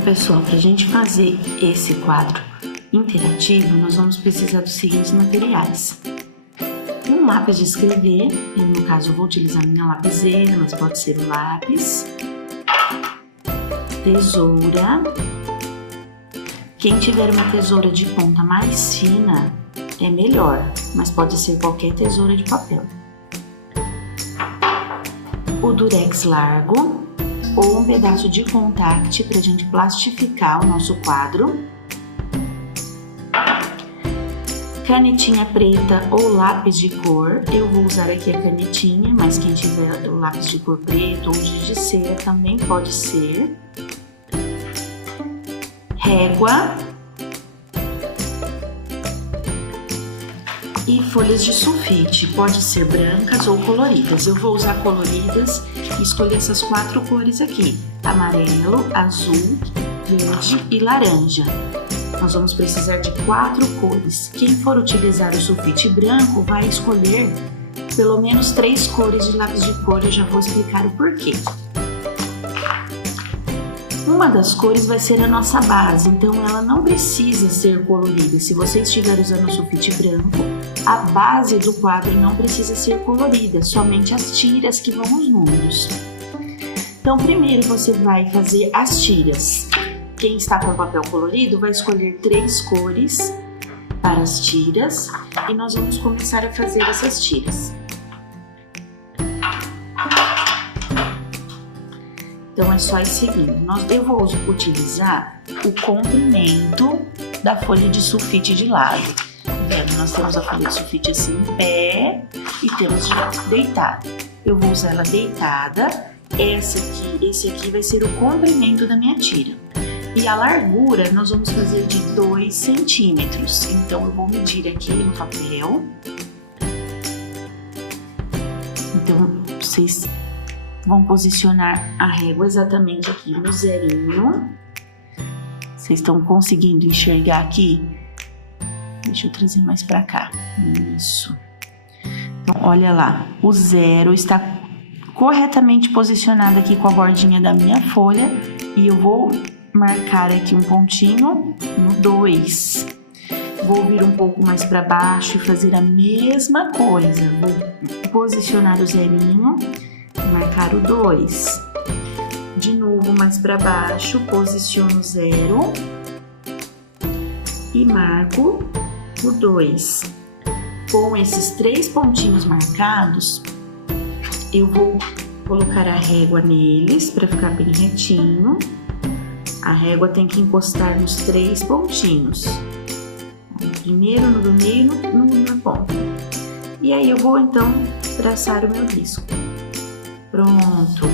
Então, pessoal, para a gente fazer esse quadro interativo, nós vamos precisar dos seguintes materiais. Um lápis de escrever, eu, no caso eu vou utilizar minha lapiseira, mas pode ser o lápis. Tesoura. Quem tiver uma tesoura de ponta mais fina é melhor, mas pode ser qualquer tesoura de papel. O durex largo ou um pedaço de contact para a gente plastificar o nosso quadro. Canetinha preta ou lápis de cor. Eu vou usar aqui a canetinha, mas quem tiver o lápis de cor preto ou giz de cera também pode ser. Régua e folhas de sulfite, pode ser brancas ou coloridas. Eu vou usar coloridas e escolher essas 4 cores aqui: amarelo, azul, verde e laranja. Nós vamos precisar de 4 cores. Quem for utilizar o sulfite branco vai escolher pelo menos 3 cores de lápis de cor. Eu já vou explicar o porquê. Uma das cores vai ser a nossa base, então ela não precisa ser colorida. Se você estiver usando o sulfite branco, a base do quadro não precisa ser colorida, somente as tiras que vão nos números. Então, primeiro você vai fazer as tiras. Quem está com papel colorido vai escolher 3 cores para as tiras e nós vamos começar a fazer essas tiras. Então, é só ir seguindo. Eu vou utilizar o comprimento da folha de sulfite de lado. Vendo? Nós temos a folha de sulfite assim em pé e temos deitada. Eu vou usar ela deitada. Esse aqui vai ser o comprimento da minha tira. E a largura nós vamos fazer de 2 centímetros. Então, eu vou medir aqui no papel. Então, vocês vão posicionar a régua exatamente aqui no zerinho. Vocês estão conseguindo enxergar aqui? Deixa eu trazer mais pra cá. Isso. Então, olha lá. O 0 está corretamente posicionado aqui com a bordinha da minha folha. E eu vou marcar aqui um pontinho no 2. Vou vir um pouco mais para baixo e fazer a mesma coisa. Vou posicionar o zerinho, marcar o 2. De novo mais para baixo, posiciono o 0 e marco o 2. Com esses 3 pontinhos marcados, eu vou colocar a régua neles para ficar bem retinho. A régua tem que encostar nos 3 pontinhos. Primeiro no do meio na ponta. E aí eu vou então traçar o meu risco. Pronto.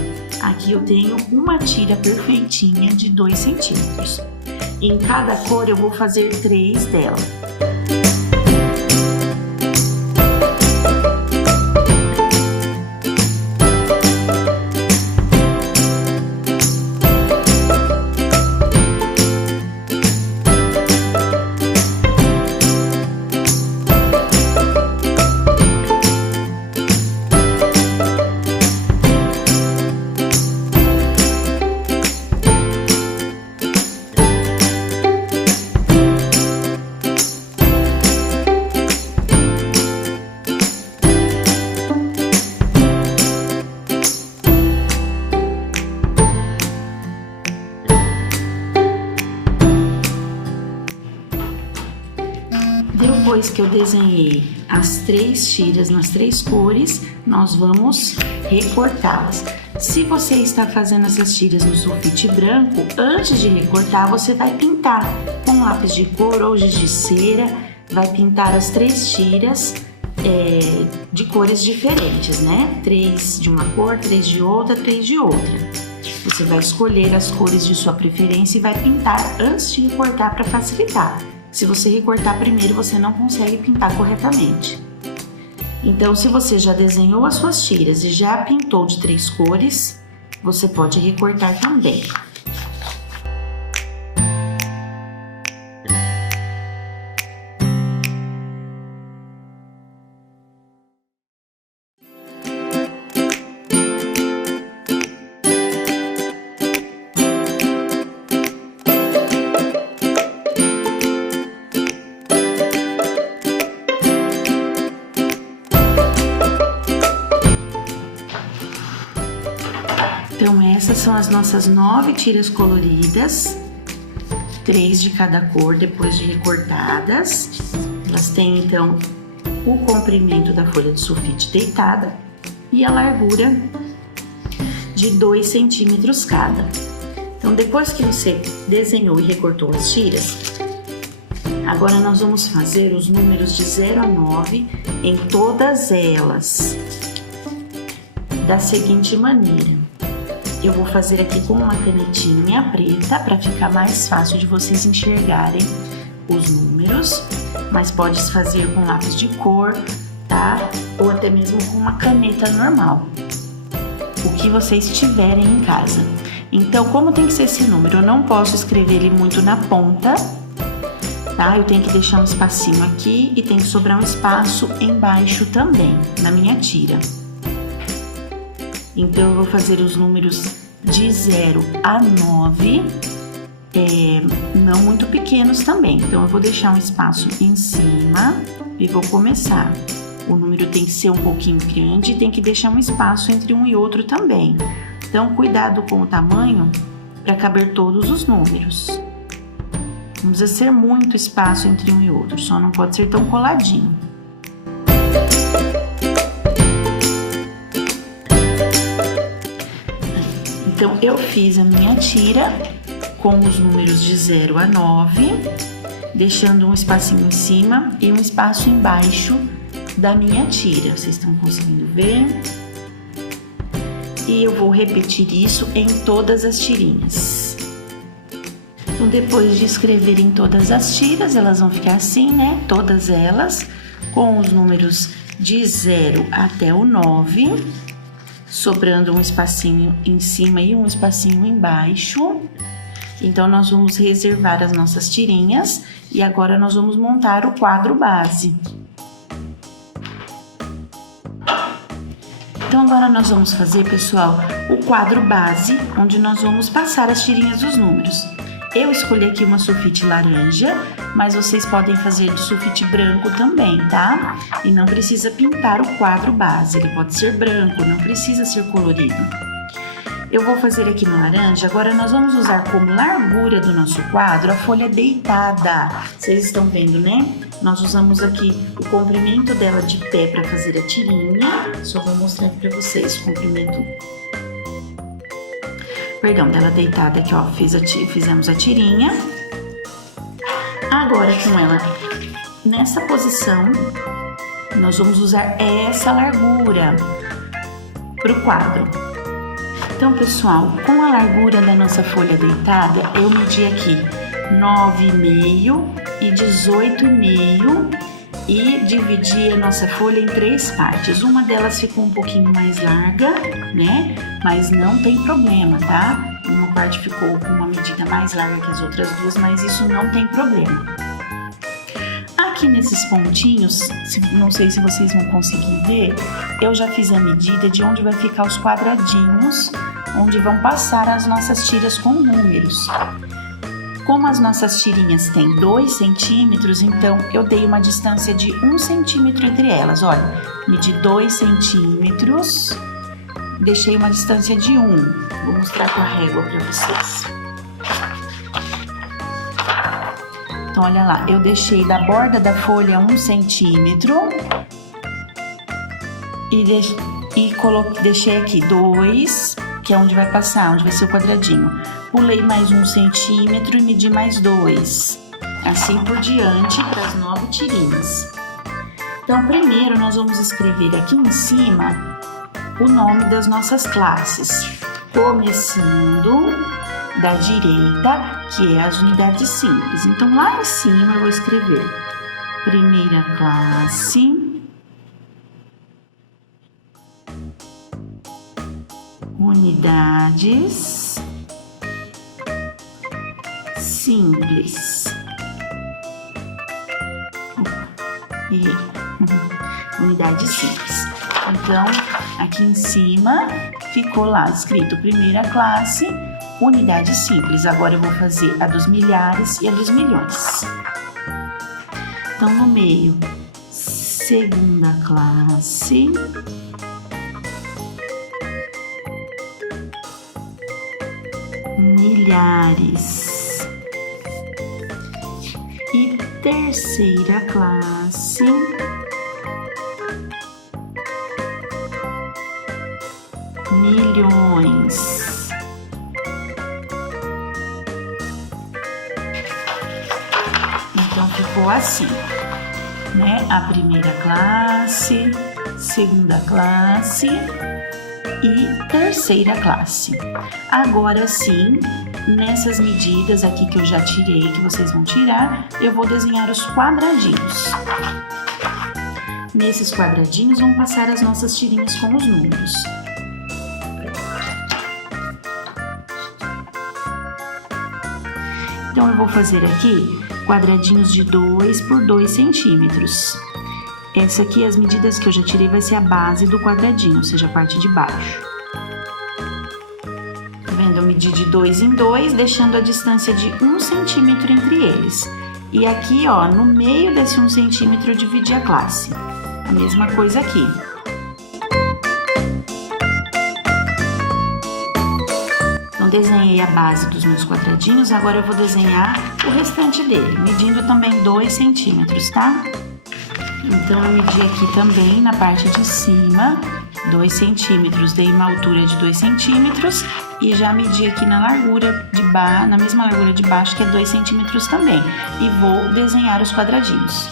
Aqui eu tenho uma tira perfeitinha de 2 centímetros. Em cada cor eu vou fazer 3 dela. Depois que eu desenhei as 3 tiras nas 3 cores, nós vamos recortá-las. Se você está fazendo essas tiras no sulfite branco, antes de recortar, você vai pintar com lápis de cor ou giz de cera, vai pintar as 3 tiras de cores diferentes, né? 3 de uma cor, 3 de outra, 3 de outra. Você vai escolher as cores de sua preferência e vai pintar antes de recortar para facilitar. Se você recortar primeiro, você não consegue pintar corretamente. Então, se você já desenhou as suas tiras e já pintou de 3 cores, você pode recortar também. as nossas 9 tiras coloridas, 3 de cada cor depois de recortadas. Elas têm, então, o comprimento da folha de sulfite deitada e a largura de 2 centímetros cada. Então, depois que você desenhou e recortou as tiras, agora nós vamos fazer os números de 0 a 9 em todas elas, da seguinte maneira. Eu vou fazer aqui com uma canetinha preta para ficar mais fácil de vocês enxergarem os números, mas pode fazer com lápis de cor, tá? Ou até mesmo com uma caneta normal, o que vocês tiverem em casa. Então, como tem que ser esse número? Eu não posso escrever ele muito na ponta, tá? Eu tenho que deixar um espacinho aqui e tem que sobrar um espaço embaixo também, na minha tira. Então, eu vou fazer os números de 0 a 9, não muito pequenos também. Então, eu vou deixar um espaço em cima e vou começar. O número tem que ser um pouquinho grande e tem que deixar um espaço entre um e outro também. Então, cuidado com o tamanho para caber todos os números. Não precisa ser muito espaço entre um e outro, só não pode ser tão coladinho. Então, eu fiz a minha tira com os números de 0 a 9, deixando um espacinho em cima e um espaço embaixo da minha tira. Vocês estão conseguindo ver? E eu vou repetir isso em todas as tirinhas. Então, depois de escrever em todas as tiras, elas vão ficar assim, né? Todas elas, com os números de 0 até o 9, sobrando um espacinho em cima e um espacinho embaixo. Então, nós vamos reservar as nossas tirinhas e agora nós vamos montar o quadro base. Então, agora nós vamos fazer, pessoal, o quadro base, onde nós vamos passar as tirinhas dos números. Eu escolhi aqui uma sulfite laranja, mas vocês podem fazer de sulfite branco também, tá? E não precisa pintar o quadro base, ele pode ser branco, não precisa ser colorido. Eu vou fazer aqui no laranja, agora nós vamos usar como largura do nosso quadro a folha deitada. Vocês estão vendo, né? Nós usamos aqui o comprimento dela de pé para fazer a tirinha. Só vou mostrar aqui para vocês o comprimento. Perdão, dela deitada aqui, ó, fizemos a tirinha. Agora, com ela nessa posição, nós vamos usar essa largura para o quadro. Então, pessoal, com a largura da nossa folha deitada, eu medi aqui 9,5 e 18,5 e dividi a nossa folha em 3 partes. Uma delas ficou um pouquinho mais larga, né? Mas não tem problema, tá? Uma parte ficou com uma medida mais larga que as outras duas, mas isso não tem problema. Aqui nesses pontinhos, não sei se vocês vão conseguir ver, eu já fiz a medida de onde vai ficar os quadradinhos, onde vão passar as nossas tiras com números. Como as nossas tirinhas têm 2 centímetros, então eu dei uma distância de 1 centímetro entre elas. Olha, medi 2 centímetros, deixei uma distância de 1. Vou mostrar com a régua para vocês. Então, olha lá, eu deixei da borda da folha 1 centímetro e deixei aqui 2, que é onde vai passar, onde vai ser o quadradinho. Pulei mais 1 centímetro e medi mais 2. Assim por diante para as 9 tirinhas. Então, primeiro nós vamos escrever aqui em cima o nome das nossas classes. Começando da direita, que é as unidades simples. Então, lá em cima eu vou escrever primeira classe, unidades simples. Unidades simples. Então, aqui em cima ficou lá escrito primeira classe, unidade simples. Agora eu vou fazer a dos milhares e a dos milhões. Então, no meio, segunda classe, milhares. E terceira classe, milhões. Então ficou assim, né? A primeira classe, segunda classe e terceira classe. Agora sim, nessas medidas aqui que eu já tirei, que vocês vão tirar, eu vou desenhar os quadradinhos. Nesses quadradinhos vão passar as nossas tirinhas com os números. Então eu vou fazer aqui quadradinhos de 2 por 2 centímetros. Essa aqui, as medidas que eu já tirei, vai ser a base do quadradinho, ou seja, a parte de baixo. Tá vendo? Eu medi de 2 em 2, deixando a distância de 1 centímetro entre eles. E aqui, ó, no meio desse 1 centímetro, eu dividi a classe. A mesma coisa aqui. Então, desenhei a base dos meus quadradinhos, agora eu vou desenhar o restante dele, medindo também 2 centímetros, tá? Então, eu medi aqui também na parte de cima 2 centímetros, dei uma altura de 2 centímetros e já medi aqui na largura de baixo, na mesma largura de baixo, que é 2 centímetros também. E vou desenhar os quadradinhos.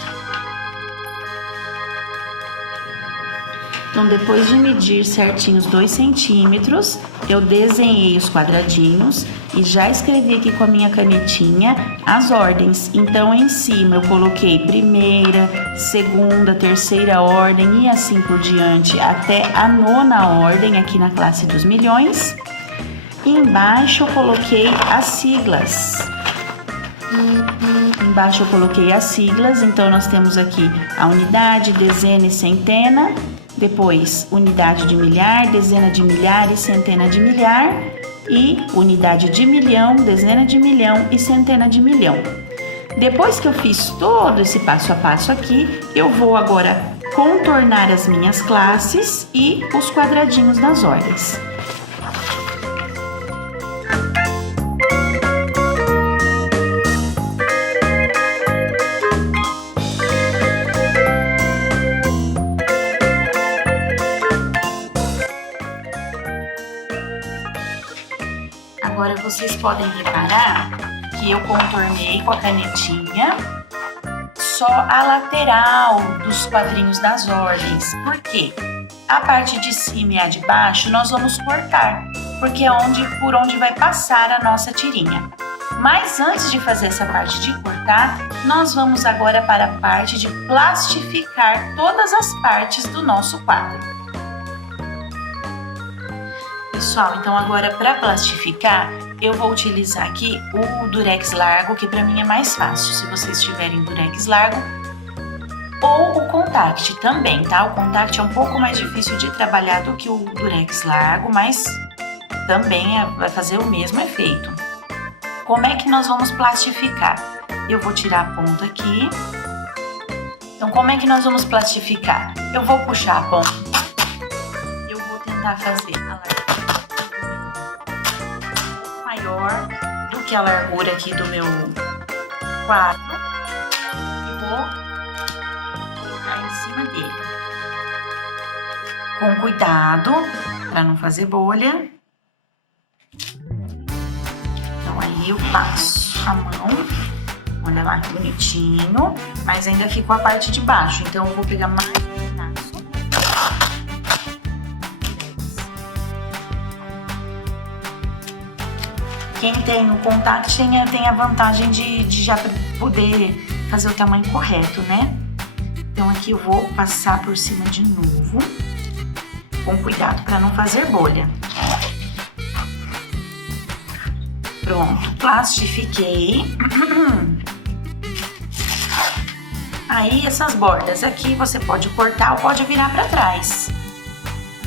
Então, depois de medir certinhos 2 centímetros, eu desenhei os quadradinhos e já escrevi aqui com a minha canetinha as ordens. Então, em cima eu coloquei primeira, segunda, terceira ordem e assim por diante até a 9ª ordem aqui na classe dos milhões. E embaixo eu coloquei as siglas. Embaixo eu coloquei as siglas, então nós temos aqui a unidade, dezena e centena. Depois, unidade de milhar, dezena de milhar e centena de milhar. E unidade de milhão, dezena de milhão e centena de milhão. Depois que eu fiz todo esse passo a passo aqui, eu vou agora contornar as minhas classes e os quadradinhos das ordens. Agora vocês podem reparar que eu contornei com a canetinha só a lateral dos quadrinhos das ordens. Por quê? A parte de cima e a de baixo nós vamos cortar, porque é por onde vai passar a nossa tirinha. Mas antes de fazer essa parte de cortar, nós vamos agora para a parte de plastificar todas as partes do nosso quadro. Pessoal, então agora para plastificar, eu vou utilizar aqui o durex largo, que para mim é mais fácil, se vocês tiverem durex largo, ou o contact também, tá? O contact é um pouco mais difícil de trabalhar do que o durex largo, mas também vai fazer o mesmo efeito. Como é que nós vamos plastificar? Eu vou tirar a ponta aqui. Então, como é que nós vamos plastificar? Eu vou puxar a ponta, eu vou tentar fazer a largura maior do que a largura aqui do meu quadro e vou colocar em cima dele. Com cuidado para não fazer bolha. Então aí eu passo a mão, olha lá que bonitinho, mas ainda fico a parte de baixo, então eu vou pegar mais um pedaço. Quem tem o contact tem a vantagem de já poder fazer o tamanho correto, né? Então aqui eu vou passar por cima de novo, com cuidado para não fazer bolha. Pronto, plastifiquei. Aí essas bordas aqui você pode cortar ou pode virar para trás.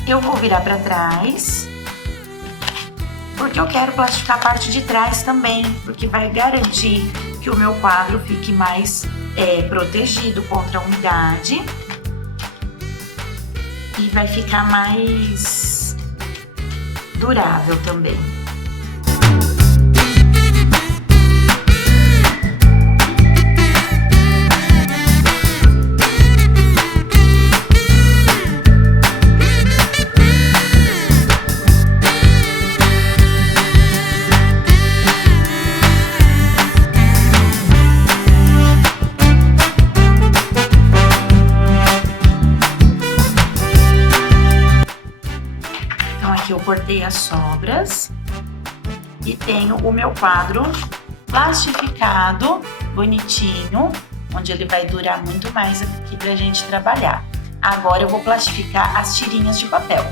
Eu vou virar para trás, porque eu quero plastificar a parte de trás também, porque vai garantir que o meu quadro fique mais protegido contra a umidade e vai ficar mais durável também. descartei as sobras e tenho o meu quadro plastificado, bonitinho, onde ele vai durar muito mais aqui pra gente trabalhar. Agora eu vou plastificar as tirinhas de papel.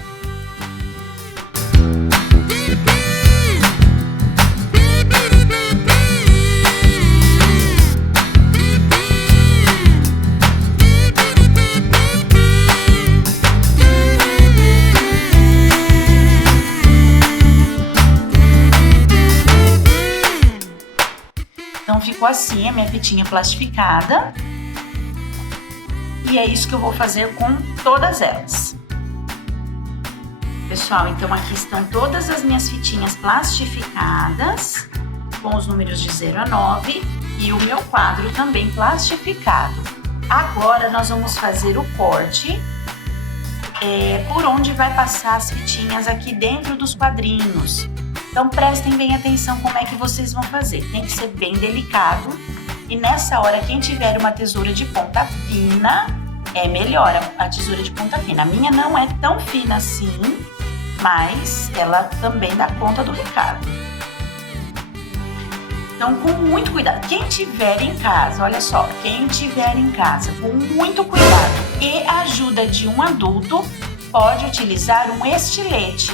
Então ficou assim a minha fitinha plastificada. E é isso que eu vou fazer com todas elas. Pessoal, então aqui estão todas as minhas fitinhas plastificadas, com os números de 0 a 9 e o meu quadro também plastificado. Agora nós vamos fazer o corte por onde vai passar as fitinhas aqui dentro dos quadrinhos. Então prestem bem atenção como é que vocês vão fazer. Tem que ser bem delicado. E nessa hora, quem tiver uma tesoura de ponta fina, é melhor a tesoura de ponta fina. A minha não é tão fina assim, mas ela também dá conta do recado. Então, com muito cuidado. Quem tiver em casa, olha só, quem tiver em casa, com muito cuidado e ajuda de um adulto, pode utilizar um estilete.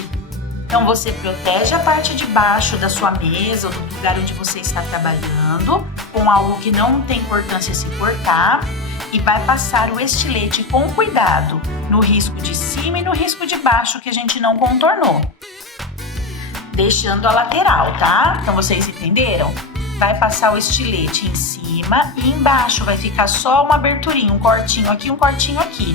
Então, você protege a parte de baixo da sua mesa ou do lugar onde você está trabalhando, com algo que não tem importância se cortar, e vai passar o estilete com cuidado no risco de cima e no risco de baixo que a gente não contornou, deixando a lateral, tá? Então, vocês entenderam? Vai passar o estilete em cima e embaixo vai ficar só uma aberturinha, um cortinho aqui, um cortinho aqui.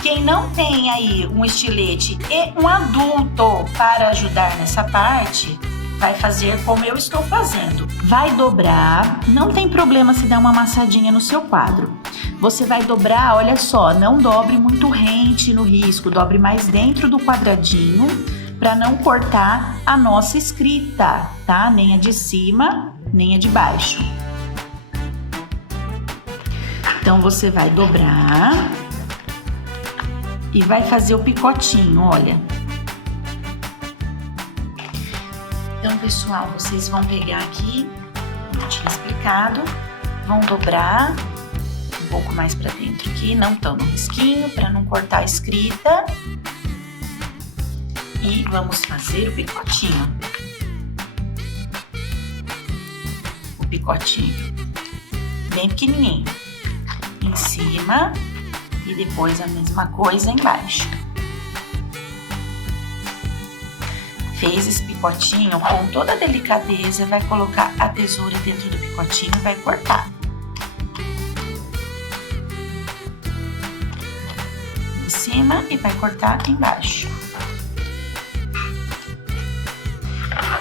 Quem não tem aí um estilete e um adulto para ajudar nessa parte, vai fazer como eu estou fazendo. Vai dobrar, não tem problema se dar uma amassadinha no seu quadro. Você vai dobrar, olha só, não dobre muito rente no risco, dobre mais dentro do quadradinho para não cortar a nossa escrita, tá? Nem a de cima, nem a de baixo. Então você vai dobrar e vai fazer o picotinho, olha. Então, pessoal, vocês vão pegar aqui, como eu tinha explicado, vão dobrar um pouco mais para dentro aqui, não tão no risquinho, para não cortar a escrita. E vamos fazer o picotinho. O picotinho bem pequenininho em cima. E depois a mesma coisa embaixo. Fez esse picotinho, com toda a delicadeza, vai colocar a tesoura dentro do picotinho e vai cortar. Em cima e vai cortar embaixo.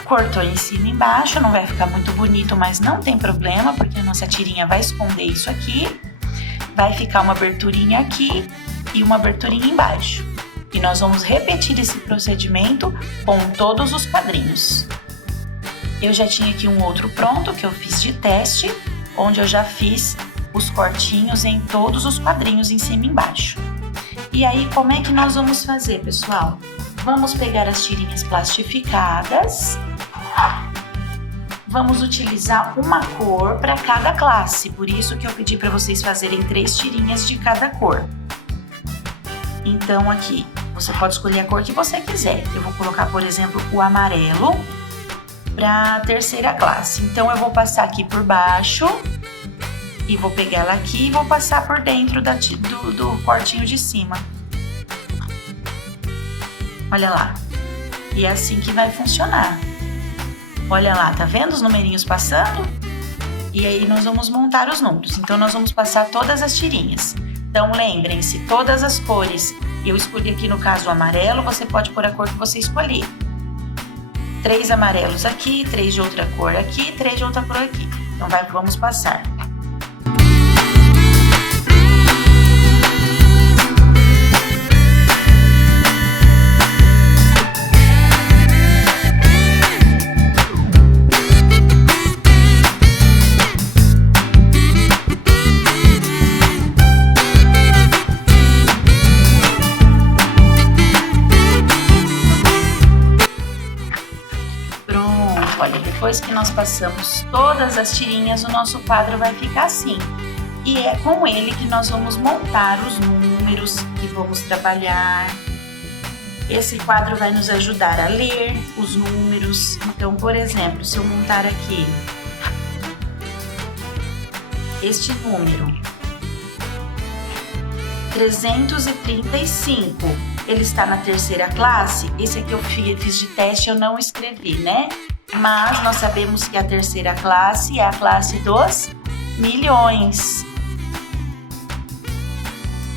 Cortou em cima e embaixo, não vai ficar muito bonito, mas não tem problema, porque a nossa tirinha vai esconder isso aqui. Vai ficar uma aberturinha aqui e uma aberturinha embaixo. E nós vamos repetir esse procedimento com todos os quadrinhos. Eu já tinha aqui um outro pronto que eu fiz de teste, onde eu já fiz os cortinhos em todos os quadrinhos em cima e embaixo. E aí, como é que nós vamos fazer, pessoal? Vamos pegar as tirinhas plastificadas. Vamos utilizar uma cor para cada classe, por isso que eu pedi para vocês fazerem 3 tirinhas de cada cor. Então aqui, você pode escolher a cor que você quiser. Eu vou colocar, por exemplo, o amarelo para a terceira classe. Então eu vou passar aqui por baixo e vou pegar ela aqui e vou passar por dentro do cortinho de cima. Olha lá. E é assim que vai funcionar. Olha lá, tá vendo os numerinhos passando? E aí nós vamos montar os números. Então nós vamos passar todas as tirinhas. Então lembrem-se, todas as cores. Eu escolhi aqui no caso o amarelo, você pode pôr a cor que você escolher. 3 amarelos aqui, 3 de outra cor aqui, 3 de outra cor aqui. Então vamos passar. nós passamos todas as tirinhas, o nosso quadro vai ficar assim. E é com ele que nós vamos montar os números que vamos trabalhar. Esse quadro vai nos ajudar a ler os números. Então, por exemplo, se eu montar aqui este número, 335, ele está na terceira classe. Esse aqui eu fiz de teste, eu não escrevi, né? Mas nós sabemos que a terceira classe é a classe dos milhões.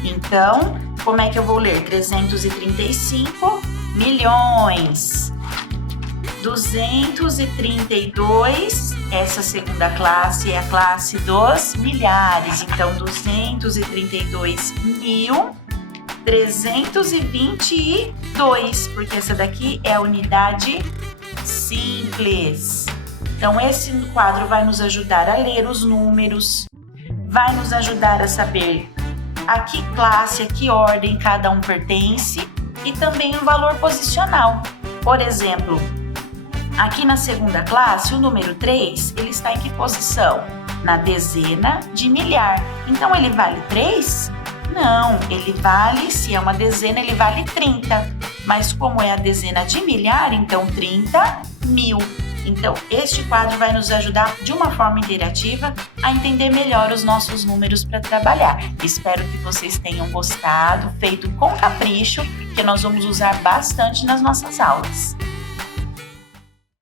Então, como é que eu vou ler? 335 milhões. 232, essa segunda classe é a classe dos milhares. Então, 232.322, porque essa daqui é a unidade simples. Então, esse quadro vai nos ajudar a ler os números, vai nos ajudar a saber a que classe, a que ordem cada um pertence e também o valor posicional. Por exemplo, aqui na segunda classe, o número 3, ele está em que posição? Na dezena de milhar. Então, ele vale 3? Não, ele vale, se é uma dezena, ele vale 30. Mas como é a dezena de milhar, então 30.000. Então, este quadro vai nos ajudar de uma forma interativa a entender melhor os nossos números para trabalhar. Espero que vocês tenham gostado, feito com capricho, que nós vamos usar bastante nas nossas aulas.